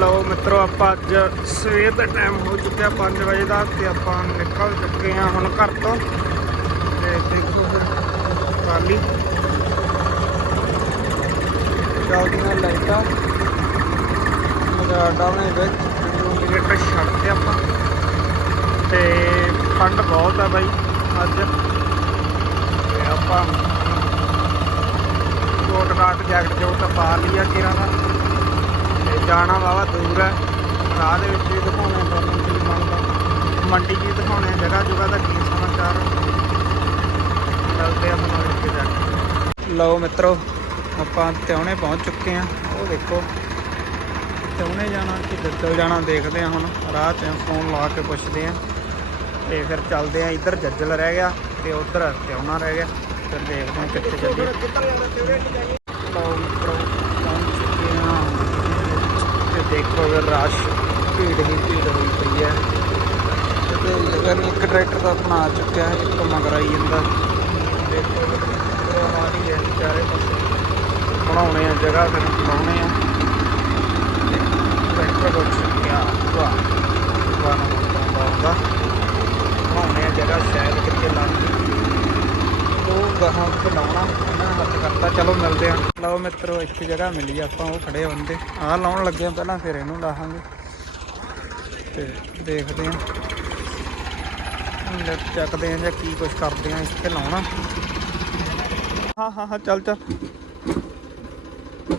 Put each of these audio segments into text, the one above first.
ਲਓ ਮਿੱਤਰੋ, ਆਪਾਂ ਅੱਜ ਸਵੇਰ ਦਾ ਟਾਈਮ ਹੋ ਚੁੱਕਿਆ 5 ਵਜੇ ਦਾ ਤੇ ਆਪਾਂ ਨਿਕਲ ਚੁੱਕੇ ਹਾਂ ਹੁਣ ਘਰ ਤੋਂ। ਤੇ ਦੇਖੋ ਫਿਰ, ਖਾਲੀ। ਚੱਲਦੀਆਂ ਲਾਈਟਾਂ। ਮਜਾਡਾ ਨੇ ਵਿੱਚ। ਇੰਡੀਕੇਟਰ ਛੱਡਤੇ ਆਪਾਂ। ਤੇ ਠੰਡ ਬਹੁਤ ਆ ਬਾਈ, ਅੱਜ। ਤੇ ਆਪਾਂ ਕੋਟ ਰਾਤ ਜੈਕਟ ਜੋ ਤਾਂ ਪਾ ਲਈ ਆ ਕਿਰਾਂ ਦਾ। ਜਾਣਾ ਵਾਵਾ ਦੂਰ ਹੈ। ਰਾਹ ਦੇ ਵਿੱਚ ਵੀ ਦਿਖਾਉਣਾ ਤੁਹਾਨੂੰ ਕੀ ਬਣਦਾ ਮੰਡੀ ਜੀ ਦਿਖਾਉਣੇ ਜਗ੍ਹਾ ਜਗ੍ਹਾ ਦਾ ਕੀ ਸਮਾਚਾਰ ਮਿਲਦੇ ਆ ਤੁਹਾਨੂੰ ਇੱਥੇ ਜਾ ਕੇ। ਲਓ ਮਿੱਤਰੋ, ਆਪਾਂ ਤਿਉਣੇ ਪਹੁੰਚ ਚੁੱਕੇ ਆ। ਉਹ ਦੇਖੋ ਤਿਉਣੇ ਜਾਣਾ ਕਿ ਜੱਜਲ ਜਾਣਾ ਦੇਖਦੇ ਆ ਹੁਣ। ਰਾਹ 'ਚ ਫੋਨ ਲਾ ਕੇ ਪੁੱਛਦੇ ਆ। ਤੇ ਫਿਰ ਚੱਲਦੇ ਆ, ਇੱਧਰ ਜੱਜਲ ਰਹਿ ਗਿਆ ਤੇ ਉੱਧਰ ਤਿਉਣਾ ਰਹਿ ਗਿਆ। ਫਿਰ ਦੇਖਦੇ ਆ ਕਿੱਥੇ ਚੱਲੀਏ ਲਓ ਮਿੱਤਰੋ ਪਹੁੰਚ ਚੁੱਕੇ ਆ ਤੇ ਦੇਖੋ ਵੀ ਰਸ਼, ਭੀੜ ਹੀ ਭੀੜ ਹੋਈ ਪਈ ਹੈ। ਤੇ ਜਗ੍ਹਾ ਨਹੀਂ ਇੱਕ ਟਰੈਕਟਰ ਦਾ ਬਣਾ ਚੁੱਕਿਆ ਹੈ, ਇੱਕ ਮਗਰ ਜਾਂਦਾ। ਦੇਖੋ ਰਵਾਨੀ ਹੈ, ਚਾਰੇ ਪਾਸੇ। ਬਣਾਉਣੇ ਆ ਜਗ੍ਹਾ, ਫਿਰ ਬਣਾਉਣੇ ਆ। ਟਰੈਕਟਰ ਹੋ ਚੁੱਕਿਆ। ਵਾਹ ਵਾਹ ਨਾ ਹੁੰਦਾ ਬਣਾਉਣੇ ਆ ਜਗ੍ਹਾ, ਸ਼ਾਇਦ ਕਿਤੇ ਲਾਉਣੀ ਗਾਹਾਂ ਤੇ ਲਾਉਣਾ ਉਹਨਾਂ ਹੱਥ ਕਰਤਾ। ਚਲੋ ਮਿਲਦੇ ਆ ਲਓ ਮਿੱਤਰੋ, ਇੱਕ ਜਗ੍ਹਾ ਮਿਲੀ ਆਪਾਂ ਉਹ ਖੜੇ ਹੁੰਦੇ ਆਹ ਲਾਉਣ ਲੱਗੇ ਆ ਪਹਿਲਾਂ ਫਿਰ ਇਹਨੂੰ ਲਾਹਾਂਗੇ। ਤੇ ਦੇਖਦੇ ਆ ਲੈ, ਚੱਕਦੇ ਆ ਜਾਂ ਕੀ ਕੁਝ ਕਰਦੇ ਆ ਇੱਥੇ ਲਾਉਣਾ। ਹਾਂ ਹਾਂ ਹਾਂ, ਚੱਲ ਚੱਲ।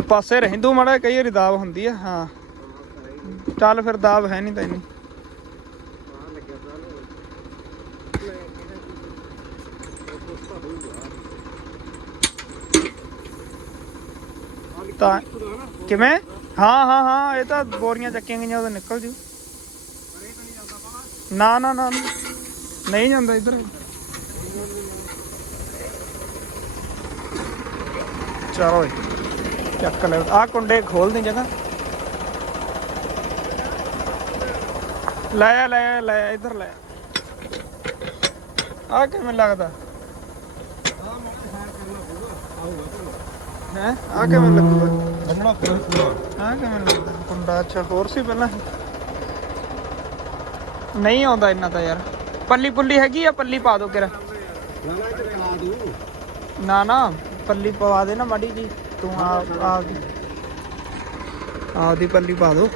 ਪਾਸੇ ਰਹਿੰਦੂ ਮੜਾ ਕਈ ਵਾਰੀ ਦਾਬ ਹੁੰਦੀ ਆ, ਹਾਂ। ਚੱਲ ਫਿਰ ਦਾਬ ਹੈ ਨਹੀਂ ਤੈਨੂੰ ਤਾਂ ਕਿਵੇਂ? ਹਾਂ ਹਾਂ ਹਾਂ ਇਹ ਤਾਂ ਬੋਰੀਆਂ ਚੱਕੀਆਂ ਗਈਆਂ ਉਹਦੇ ਨਿਕਲ ਜੂ। ਨਾ ਨਾ ਨਾ ਨਹੀਂ ਜਾਂਦਾ ਇੱਧਰ। ਚਲੋ ਚੱਕ ਲੈ। ਆ ਕੁੰਡੇ ਖੋਲ ਦੇ ਜਗ੍ਹਾ। ਲੈ ਲੈ ਆ, ਲੈ ਇੱਧਰ ਲੈ। ਆ ਕਿਵੇਂ ਲੱਗਦਾ? ਹੈ? ਆ ਕਿਵੇਂ ਲੱਗੂਗਾ? ਬੰਨਣਾ ਪੂਰਾ ਪੂਰਾ ਆ ਕਿਵੇਂ ਲੱਗਦਾ? ਕੁੰਡਾ ਅੱਛਾ ਹੋਰ ਸੀ ਪਹਿਲਾਂ? ਨਹੀਂ ਆਉਂਦਾ ਇੰਨਾ ਤਾਂ ਯਾਰ। ਪੱਲੀ ਪੁੱਲੀ ਹੈਗੀ ਆ? ਪੱਲੀ ਪਾ ਦੋ ਕਿਰਾ। ਦੂ ਨਾ ਨਾ ਪੱਲੀ ਪਵਾ ਦੇ ਨਾ ਮਾੜੀ ਜੀ। ਤੂੰ ਆ ਆ ਆਪਦੀ ਪੱਲੀ ਪਾ ਦੋ।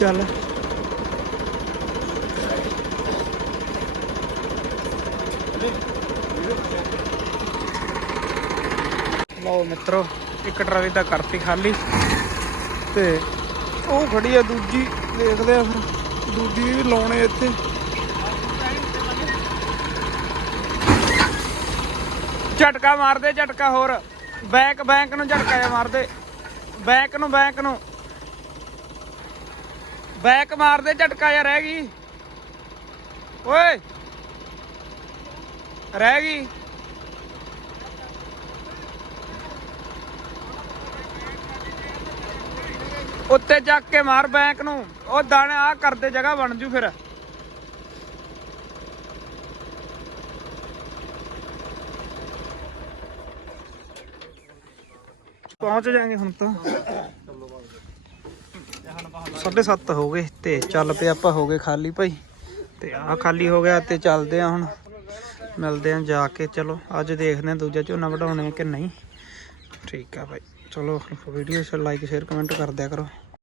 ਚੱਲ। ਲਓ ਮਿੱਤਰੋ, ਇੱਕ ਟਰਾਲੀ ਤਾਂ ਕਰਤੀ ਖਾਲੀ। ਤੇ ਉਹ ਖੜੀ ਆ ਦੂਜੀ, ਦੇਖਦੇ ਆ ਫਿਰ ਦੂਜੀ ਵੀ ਲਾਉਣੇ ਇੱਥੇ। ਝਟਕਾ ਮਾਰਦੇ, ਝਟਕਾ ਹੋਰ। ਬੈਕ, ਬੈਂਕ ਨੂੰ ਝਟਕਾ ਮਾਰਦੇ। ਬੈਕ ਨੂੰ ਬੈਕ ਨੂੰ। ਬੈਕ ਮਾਰਦੇ ਝਟਕਾ ਜਿਹਾ, ਰਹਿ ਗਈ। ਓਏ। ਰਹਿ ਗਈ। ਉੱਤੇ ਚੱਕ ਕੇ ਮਾਰ ਬੈਂਕ ਨੂੰ। ਉਹ ਦਾਣੇ ਆ ਕਰਦੇ ਜਗ੍ਹਾ ਬਣ ਜੂ ਫਿਰ। ਪਹੁੰਚ ਜਾਾਂਗੇ ਹੁਣ ਤਾਂ। ਸਾਢੇ ਸੱਤ ਹੋ ਗਏ ਤੇ ਚੱਲ ਪਏ ਆਪਾਂ ਹੋ ਗਏ ਖਾਲੀ ਭਾਈ। ਤੇ ਆਹ ਖਾਲੀ ਹੋ ਗਿਆ ਤੇ ਚੱਲਦੇ ਆ ਹੁਣ। ਮਿਲਦੇ ਆ ਜਾ ਕੇ, ਚਲੋ ਅੱਜ ਦੇਖਦੇ ਆ ਦੂਜਾ ਝੋਨਾ ਵਢਾਉਣੇ ਕਿ ਨਹੀਂ। ਠੀਕ ਆ ਭਾਈ। ਚਲੋ, ਵੀਡੀਓ ਲਾਈਕ ਸ਼ੇਅਰ ਕਮੈਂਟ ਕਰ ਦਿਆ ਕਰੋ।